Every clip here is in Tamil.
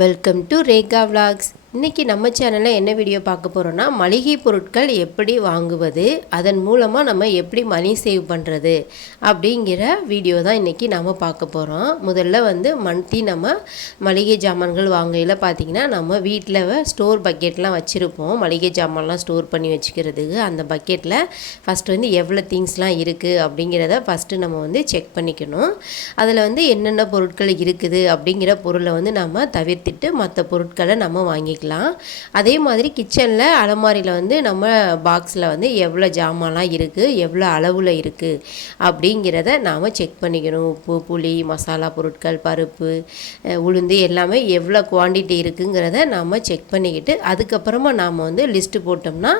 Welcome to Rekha vlogs. இன்றைக்கி நம்ம சேனலில் என்ன வீடியோ பார்க்க போகிறோன்னா, மளிகை பொருட்கள் எப்படி வாங்குவது, அதன் மூலமாக நம்ம எப்படி மணி சேவ் பண்ணுறது அப்படிங்கிற வீடியோ தான் இன்றைக்கி நம்ம பார்க்க போகிறோம். முதல்ல மந்த்லி நம்ம மளிகை ஜாமான்கள் வாங்கையில் பார்த்திங்கன்னா, நம்ம வீட்டில் ஸ்டோர் பக்கெட்லாம் வச்சுருப்போம். மளிகை ஜாமான்லாம் ஸ்டோர் பண்ணி வச்சுக்கிறதுக்கு அந்த பக்கெட்டில் ஃபஸ்ட்டு எவ்வளோ திங்ஸ்லாம் இருக்குது அப்படிங்கிறத ஃபஸ்ட்டு நம்ம செக் பண்ணிக்கணும். அதில் என்னென்ன பொருட்கள் இருக்குது அப்படிங்கிற பொருளை நம்ம தவிர்த்துட்டு மற்ற பொருட்களை நம்ம வாங்கிக்கலாம். அதே மாதிரி கிச்சனில் அலமாரியில் நம்ம பாக்ஸில் எவ்வளோ ஜாமான்லாம் இருக்குது, எவ்வளோ அளவில் இருக்குது அப்படிங்கிறத நாம் செக் பண்ணிக்கணும். உப்பு, புளி, மசாலா பொருட்கள், பருப்பு, உளுந்து எல்லாமே எவ்வளோ குவான்டிட்டி இருக்குங்கிறத நாம் செக் பண்ணிக்கிட்டு அதுக்கப்புறமா நாம் லிஸ்ட்டு போட்டோம்னா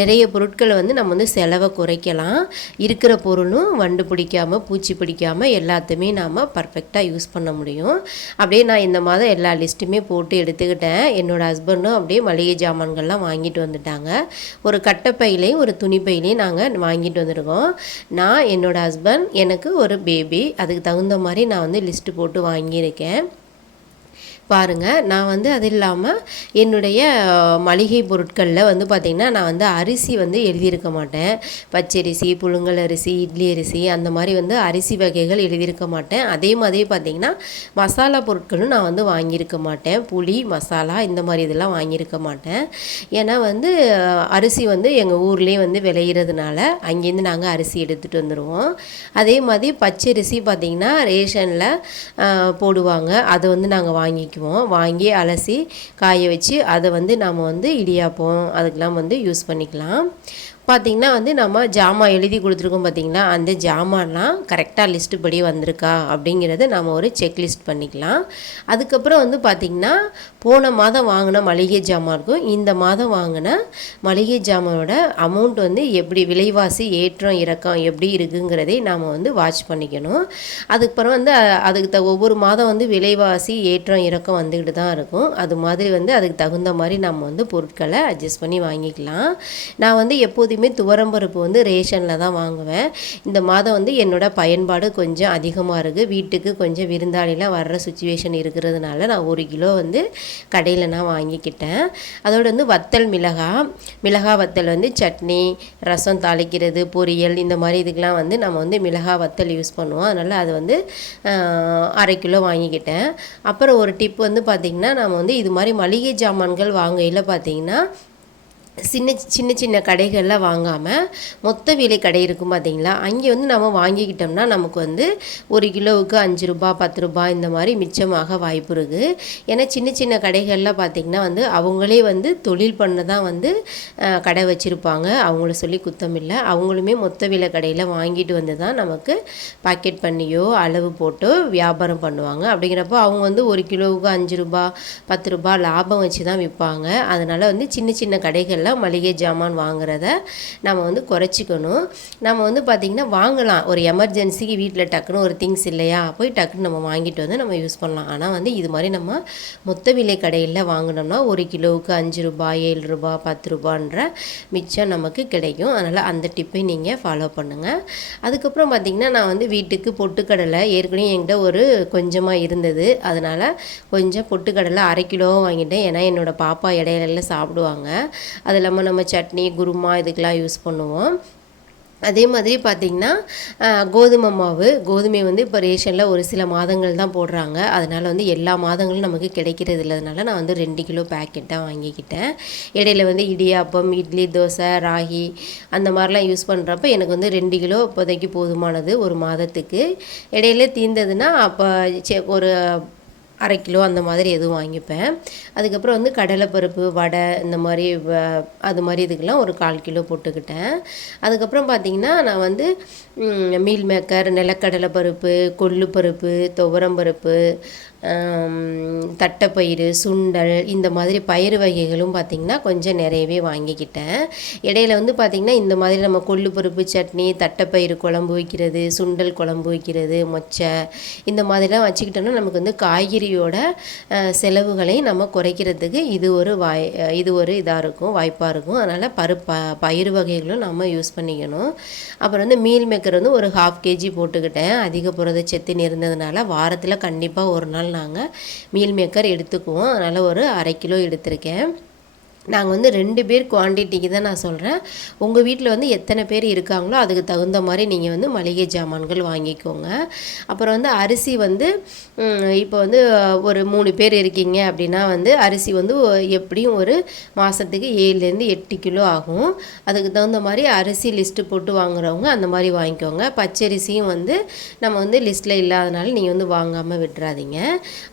நிறைய பொருட்களை நம்ம செலவை குறைக்கலாம். இருக்கிற பொருளும் வண்டு பிடிக்காமல் பூச்சி பிடிக்காமல் எல்லாத்தையுமே நாம் பர்ஃபெக்டாக யூஸ் பண்ண முடியும். அப்படியே நான் இந்த மாதம் எல்லா லிஸ்ட்டுமே போட்டு எடுத்துக்கிட்டேன். என்னோடய ஹஸ்பண்டும் அப்படியே மளிகை ஜாமான்கள்லாம் வாங்கிட்டு வந்துட்டாங்க. ஒரு கட்டைப்பையிலையும் ஒரு துணிப்பையிலையும் நாங்கள் வாங்கிட்டு வந்திருக்கோம். நான், என்னோடய ஹஸ்பண்ட், எனக்கு ஒரு பேபி, அதுக்கு தகுந்த மாதிரி நான் லிஸ்ட்டு போட்டு வாங்கியிருக்கேன். பாருங்கள், நான் அது இல்லாமல் என்னுடைய மளிகை பொருட்களில் பார்த்திங்கன்னா நான் அரிசி எழுதியிருக்க மாட்டேன். பச்சரிசி, புழுங்கல் அரிசி, இட்லி அரிசி அந்த மாதிரி அரிசி வகைகள் எழுதியிருக்க மாட்டேன். அதே மாதிரி பார்த்திங்கன்னா மசாலா பொருட்களும் நான் வாங்கியிருக்க மாட்டேன். புளி, மசாலா இந்த மாதிரி இதெல்லாம் வாங்கியிருக்க மாட்டேன். ஏன்னா அரிசி எங்கள் ஊர்லேயே விளையிறதுனால அங்கேருந்து நாங்கள் அரிசி எடுத்துகிட்டு வந்துடுவோம். அதே மாதிரி பச்சரிசி பார்த்திங்கன்னா ரேஷனில் போடுவாங்க. அதை நாங்கள் வாங்கிக்குவோம். வாங்கி அலசி காய வச்சு அதை நாம் இடியாப்பம் அதுக்கெலாம் யூஸ் பண்ணிக்கலாம். பார்த்திங்கன்னா நம்ம ஜாமான் எழுதி கொடுத்துருக்கோம். பார்த்திங்களா, அந்த ஜாமான்லாம் கரெக்டாக லிஸ்ட்டு படி வந்திருக்கா அப்படிங்கிறத நம்ம ஒரு செக்லிஸ்ட் பண்ணிக்கலாம். அதுக்கப்புறம் பார்த்திங்கன்னா போன மாதம் வாங்கின மளிகை ஜாமான் இருக்கும், இந்த மாதம் வாங்கின மளிகை ஜாமானோட அமௌண்ட் எப்படி விலைவாசி ஏற்றம் இறக்கம் எப்படி இருக்குங்கிறதை நாம் வாட்ச் பண்ணிக்கணும். அதுக்கப்புறம் அதுக்கு ஒவ்வொரு மாதம் விலைவாசி ஏற்றம் இறக்கம் வந்துக்கிட்டு தான் இருக்கும். அது மாதிரி அதுக்கு தகுந்த மாதிரி நம்ம பொருட்களை அட்ஜஸ்ட் பண்ணி வாங்கிக்கலாம். நான் எப்போதுமே துவரம்பருப்பு ரேஷனில் தான் வாங்குவேன். இந்த மாதம் என்னோட பயன்பாடு கொஞ்சம் அதிகமாக இருக்குது. வீட்டுக்கு கொஞ்சம் விருந்தாளிலாம் வர்ற சுச்சுவேஷன் இருக்கிறதுனால நான் 1 கிலோ கடையில் நான் வாங்கிக்கிட்டேன். அதோடு வத்தல் மிளகா வத்தல் சட்னி, ரசம் தாளிக்கிறது, பொரியல் இந்த மாதிரி இதுக்கெலாம் நம்ம மிளகா வத்தல் யூஸ் பண்ணுவோம். அதனால் அது 1/2 கிலோ வாங்கிக்கிட்டேன். அப்புறம் ஒரு டிப் பார்த்திங்கன்னா நம்ம இது மாதிரி மளிகை ஜாமான்கள் வாங்கையில் பார்த்திங்கன்னா சின்ன சின்ன கடைகளில் வாங்காமல் மொத்த விலை கடை இருக்கும் பார்த்திங்களா, அங்கே நம்ம வாங்கிக்கிட்டோம்னா நமக்கு 1 கிலோவுக்கு 5 ரூபா 10 ரூபா இந்த மாதிரி மிச்சமாக வாய்ப்பு இருக்குது. ஏன்னா சின்ன கடைகளில் பார்த்திங்கன்னா அவங்களே தொழில் பண்ண தான் கடை வச்சுருப்பாங்க. அவங்கள சொல்லி குத்தம் இல்லை. அவங்களுமே மொத்த விலை கடையில் வாங்கிட்டு தான் நமக்கு பாக்கெட் பண்ணியோ அளவு போட்டோ வியாபாரம் பண்ணுவாங்க. அப்படிங்கிறப்போ அவங்க 1 கிலோவுக்கு 5 ரூபா 10 ரூபா லாபம் வச்சு தான் விற்பாங்க. அதனால் சின்ன கடைகள் மளிகை ஜாமான் வாங்குறத நம்ம குறைச்சிக்கணும். நம்ம பார்த்திங்கன்னா வாங்கலாம், ஒரு எமர்ஜென்சிக்கு வீட்டில் டக்குன்னு ஒரு திங்ஸ் இல்லையா, போய் டக்குன்னு நம்ம வாங்கிட்டு நம்ம யூஸ் பண்ணலாம். ஆனால் இது மாதிரி நம்ம மொத்த விலை கடையில் வாங்கினோம்னா 1 கிலோவுக்கு 5 ரூபா 7 ரூபா 10 ரூபான்ற மிச்சம் நமக்கு கிடைக்கும். அதனால் அந்த டிப்பை நீங்கள் ஃபாலோ பண்ணுங்கள். அதுக்கப்புறம் பார்த்திங்கன்னா நான் வீட்டுக்கு பொட்டுக்கடலை ஏற்கனவே என்கிட்ட ஒரு கொஞ்சமாக இருந்தது. அதனால் கொஞ்சம் பொட்டுக்கடலை 1/2 கிலோவும் வாங்கிட்டேன். ஏன்னா என்னோடய பாப்பா இடையில சாப்பிடுவாங்க. அது இல்லாமல் நம்ம சட்னி, குருமா இதுக்கெலாம் யூஸ் பண்ணுவோம். அதே மாதிரி பார்த்திங்கன்னா கோதுமை மாவு, கோதுமை இப்போ ரேஷனில் ஒரு சில மாதங்கள் தான் போடுறாங்க. அதனால் எல்லா மாதங்களும் நமக்கு கிடைக்கிறது இல்லாதனால நான் 2 கிலோ பேக்கெட்டாக வாங்கிக்கிட்டேன். இடையில இடியாப்பம், இட்லி, தோசை, ராகி அந்த மாதிரிலாம் யூஸ் பண்ணுறப்ப எனக்கு 2 கிலோ இப்போதைக்கு போதுமானது ஒரு மாதத்துக்கு. இடையில தீர்ந்ததுன்னா அப்போ ஒரு 1/2 கிலோ அந்த மாதிரி எதுவும் வாங்கிப்பேன். அதுக்கப்புறம் கடலைப்பருப்பு, வடை இந்த மாதிரி அது மாதிரி இதுக்கெல்லாம் ஒரு 1/4 கிலோ போட்டுக்கிட்டேன். அதுக்கப்புறம் பார்த்திங்கன்னா நான் மீல் மேக்கர், நிலக்கடலை பருப்பு, கொள்ளு பருப்பு, துவரம்பருப்பு, தட்டைப்பயிறு, சுண்டல் இந்த மாதிரி பயிறு வகைகளும் பார்த்திங்கன்னா கொஞ்சம் நிறையவே வாங்கிக்கிட்டேன். இடையில பார்த்திங்கன்னா இந்த மாதிரி நம்ம கொள்ளு பருப்பு சட்னி, தட்டைப்பயிறு குழம்பு வைக்கிறது, சுண்டல் குழம்பு வைக்கிறது, மொச்சை இந்த மாதிரிலாம் வச்சுக்கிட்டோம்னா நமக்கு காய்கறியோட செலவுகளை நம்ம குறைக்கிறதுக்கு இது ஒரு இதாக இருக்கும், வாய்ப்பாக இருக்கும். அதனால் பயிறு வகைகளும் நம்ம யூஸ் பண்ணிக்கணும். அப்புறம் மீல் மேக்கர் ஒரு 1/2 kg போட்டுக்கிட்டேன். அதிக புரதச்சத்து இருந்ததுனால வாரத்தில் கண்டிப்பாக ஒரு நாள் அதனால் நாங்கள் மீல் மேக்கர் எடுத்துக்குவோம். அதனால் ஒரு 1/2 கிலோ எடுத்திருக்கேன். நாங்கள் வந்து 2 பேர் குவான்டிட்டிக்கு தான் நான் சொல்கிறேன். உங்கள் வீட்டில் வந்து எத்தனை பேர் இருக்காங்களோ அதுக்கு தகுந்த மாதிரி நீங்கள் வந்து மளிகை ஜாமான்கள் வாங்கிக்கோங்க. அப்புறம் வந்து அரிசி வந்து இப்போ வந்து ஒரு 3 பேர் இருக்கீங்க அப்படின்னா வந்து அரிசி வந்து எப்படியும் ஒரு மாதத்துக்கு 7லேருந்து 8 கிலோ ஆகும். அதுக்கு தகுந்த மாதிரி அரிசி லிஸ்ட்டு போட்டு வாங்குறவங்க அந்த மாதிரி வாங்கிக்கோங்க. பச்சரிசியும் வந்து நம்ம வந்து லிஸ்ட்டில் இல்லாதனால நீங்கள் வந்து வாங்காமல் விட்டுறாதீங்க.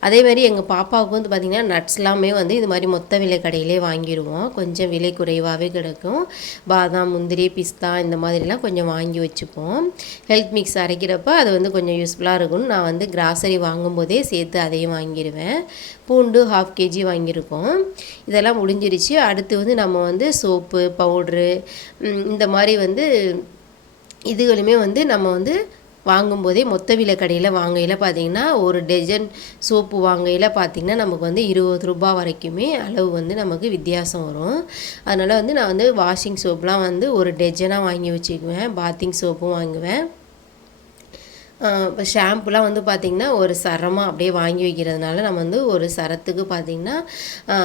அதேமாதிரி எங்கள் பாப்பாவுக்கு வந்து பார்த்திங்கன்னா நட்ஸ்லாமே வந்து இது மாதிரி மொத்த விலை கடையிலே வாங்கிடுவோம். கொஞ்சம் விலை குறைவாகவே கிடைக்கும். பாதாம், முந்திரி, பிஸ்தா இந்த மாதிரிலாம் கொஞ்சம் வாங்கி வச்சுப்போம். ஹெல்த் மிக்ஸ் அரைக்கிறப்ப அது வந்து கொஞ்சம் யூஸ்ஃபுல்லாக இருக்கும்னு நான் வந்து கிராசரி வாங்கும்போதே சேர்த்து அதையும் வாங்கிடுவேன். பூண்டு 1/2 kg வாங்கியிருக்கோம். இதெல்லாம் முடிஞ்சிருச்சு. அடுத்து வந்து நம்ம வந்து சோப்பு, பவுட்ரு இந்த மாதிரி வந்து இதுகளுமே வந்து நம்ம வந்து வாங்கும்போதே மொத்த விலை கடையில் வாங்கையில் பார்த்திங்கன்னா ஒரு டஜன் சோப்பு வாங்கையில் பார்த்திங்கன்னா நமக்கு வந்து 20 ரூபா வரைக்குமே அளவு வந்து நமக்கு வித்தியாசம் வரும். அதனால் வந்து நான் வந்து வாஷிங் சோப்லாம் வந்து ஒரு டஜனாக வாங்கி வச்சுக்குவேன். பாத்திங் சோப்பும் வாங்குவேன். இப்போ ஷாம்புலாம் வந்து பார்த்திங்கன்னா ஒரு சரமாக அப்படியே வாங்கி வைக்கிறதுனால நம்ம வந்து ஒரு சரத்துக்கு பார்த்திங்கன்னா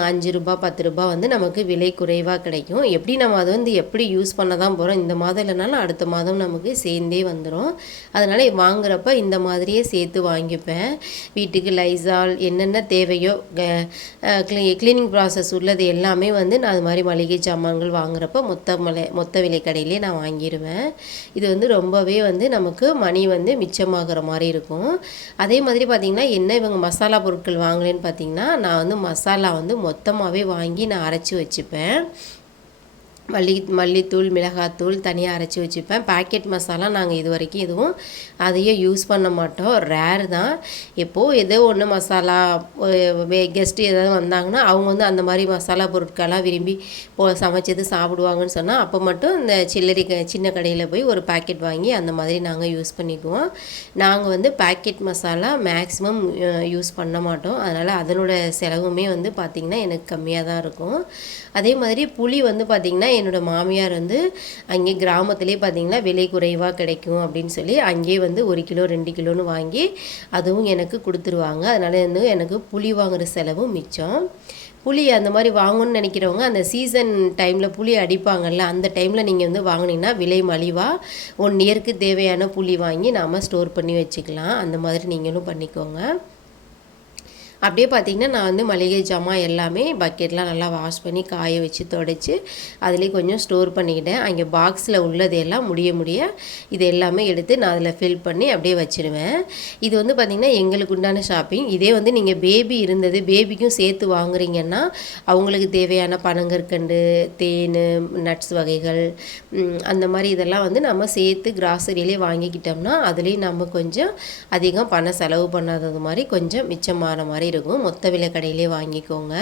5 ரூபா 10 ரூபா வந்து நமக்கு விலை குறைவாக கிடைக்கும். எப்படி நம்ம அதை வந்து எப்படி யூஸ் பண்ண தான் போகிறோம், இந்த மாதம் இல்லைனாலும் அடுத்த மாதம் நமக்கு சேர்ந்தே வந்துடும். அதனால் வாங்குறப்ப இந்த மாதிரியே சேர்த்து வாங்கிப்பேன். வீட்டுக்கு லைசால் என்னென்ன தேவையோ க்ளீனிங் ப்ராசஸ் உள்ளது எல்லாமே வந்து நான் அது மாதிரி மளிகை சாமான்கள் வாங்குறப்ப மொத்த விலை கடையிலே நான் வாங்கிடுவேன். இது வந்து ரொம்பவே வந்து நமக்கு மணி வந்து மிச்சமாகிற மாதிரி இருக்கும். அதே மாதிரி பார்த்திங்கன்னா என்ன இவங்க மசாலா பொருட்கள் வாங்கலேன்னு பார்த்திங்கன்னா நான் வந்து மசாலா வந்து மொத்தமாகவே வாங்கி நான் அரைச்சி வச்சுப்பேன். மல்லித்தூள், மிளகாத்தூள் தனியாக அரைச்சி வச்சுப்பேன். பேக்கெட் மசாலா நாங்கள் இது வரைக்கும் எதுவும் அதையே யூஸ் பண்ண மாட்டோம். ரேர் தான். எப்போது ஏதோ ஒன்று மசாலா கெஸ்ட்டு ஏதாவது வந்தாங்கன்னா அவங்க வந்து அந்த மாதிரி மசாலா பொருட்கள்லாம் விரும்பி சமைச்சது சாப்பிடுவாங்கன்னு சொன்னால் அப்போ மட்டும் இந்த சின்ன கடையில் போய் ஒரு பேக்கெட் வாங்கி அந்த மாதிரி நாங்கள் யூஸ் பண்ணிக்குவோம். நாங்கள் வந்து பேக்கெட் மசாலா மேக்ஸிமம் யூஸ் பண்ண மாட்டோம். அதனால் அதனோட செலவுமே வந்து பார்த்திங்கன்னா எனக்கு கம்மியாக தான் இருக்கும். அதே மாதிரி புளி வந்து பார்த்திங்கன்னா என்னோடய மாமியார் வந்து அங்கே கிராமத்துலேயே பார்த்திங்கன்னா விலை குறைவாக கிடைக்கும் அப்படின்னு சொல்லி அங்கேயே வந்து 1 கிலோ 2 கிலோன்னு வாங்கி அதுவும் எனக்கு கொடுத்துருவாங்க. அதனால் வந்து எனக்கு புளி வாங்குகிற செலவும் மிச்சம். புளி அந்த மாதிரி வாங்கணும்னு நினைக்கிறவங்க அந்த சீசன் டைமில் புளி அடிப்பாங்கள்ல அந்த டைமில் நீங்கள் வந்து வாங்கினீங்கன்னா விலை மலிவாக 1 இயருக்கு தேவையான புளி வாங்கி நாம் ஸ்டோர் பண்ணி வச்சுக்கலாம். அந்த மாதிரி நீங்களும் பண்ணிக்கோங்க. அப்படியே பார்த்திங்கன்னா நான் வந்து மளிகை ஜாமான் எல்லாமே பக்கெட்லாம் நல்லா வாஷ் பண்ணி காய வச்சு துடைச்சி அதிலே கொஞ்சம் ஸ்டோர் பண்ணிக்கிட்டேன். அங்கே பாக்ஸில் உள்ளது எல்லாம் முடிய இது எல்லாமே எடுத்து நான் அதில் ஃபில் பண்ணி அப்படியே வச்சுருவேன். இது வந்து பார்த்திங்கன்னா எங்களுக்கு உண்டான ஷாப்பிங். இதே வந்து நீங்கள் பேபி இருந்தது பேபிக்கும் சேர்த்து வாங்குறீங்கன்னா அவங்களுக்கு தேவையான பனங்கற்கண்டு, தேன், நட்ஸ் வகைகள் அந்த மாதிரி இதெல்லாம் வந்து நம்ம சேர்த்து கிராசரியிலே வாங்கிக்கிட்டோம்னா அதுலேயும் நம்ம கொஞ்சம் அதிகம் பணம் செலவு பண்ணாதது மாதிரி கொஞ்சம் மிச்சமான மாதிரி இருக்கும். மொத்த விலை கடையிலே வாங்கிக்கோங்க.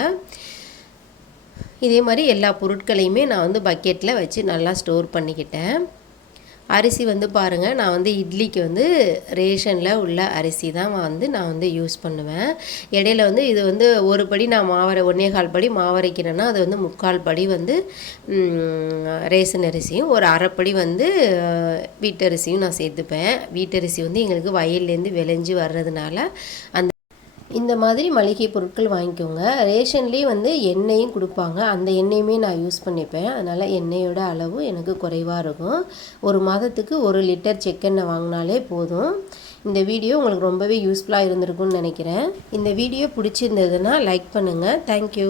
இதே மாதிரி எல்லா பொருட்களையுமே நான் வந்து பக்கெட்டில் வச்சு நல்லா ஸ்டோர் பண்ணிக்கிட்டேன். அரிசி வந்து பாருங்கள் நான் வந்து இட்லிக்கு வந்து ரேஷனில் உள்ள அரிசி தான் வந்து நான் வந்து யூஸ் பண்ணுவேன். இடையில வந்து இது வந்து ஒரு படி நான் 1/4 படி மாவரைக்கிறேன்னா அது வந்து 3/4 படி வந்து ரேஷன் அரிசியும் ஒரு 1/2 படி வந்து வீட்டரிசியும் நான் சேர்த்துப்பேன். வீட்டரிசி வந்து எங்களுக்கு வயல்லேருந்து விளைஞ்சி வர்றதுனால இந்த மாதிரி மளிகை பொருட்கள் வாங்கிக்கோங்க. ரேஷன்லேயே வந்து எண்ணெயும் கொடுப்பாங்க. அந்த எண்ணெயுமே நான் யூஸ் பண்ணிப்பேன். அதனால் எண்ணெயோட அளவு எனக்கு குறைவாக இருக்கும். ஒரு மாதத்துக்கு 1 லிட்டர் செக்கெண்ணெய் வாங்கினாலே போதும். இந்த வீடியோ உங்களுக்கு ரொம்பவே யூஸ்ஃபுல்லாக இருந்திருக்கும்னு நினைக்கிறேன். இந்த வீடியோ பிடிச்சிருந்ததுன்னா லைக் பண்ணுங்கள். தேங்க்யூ.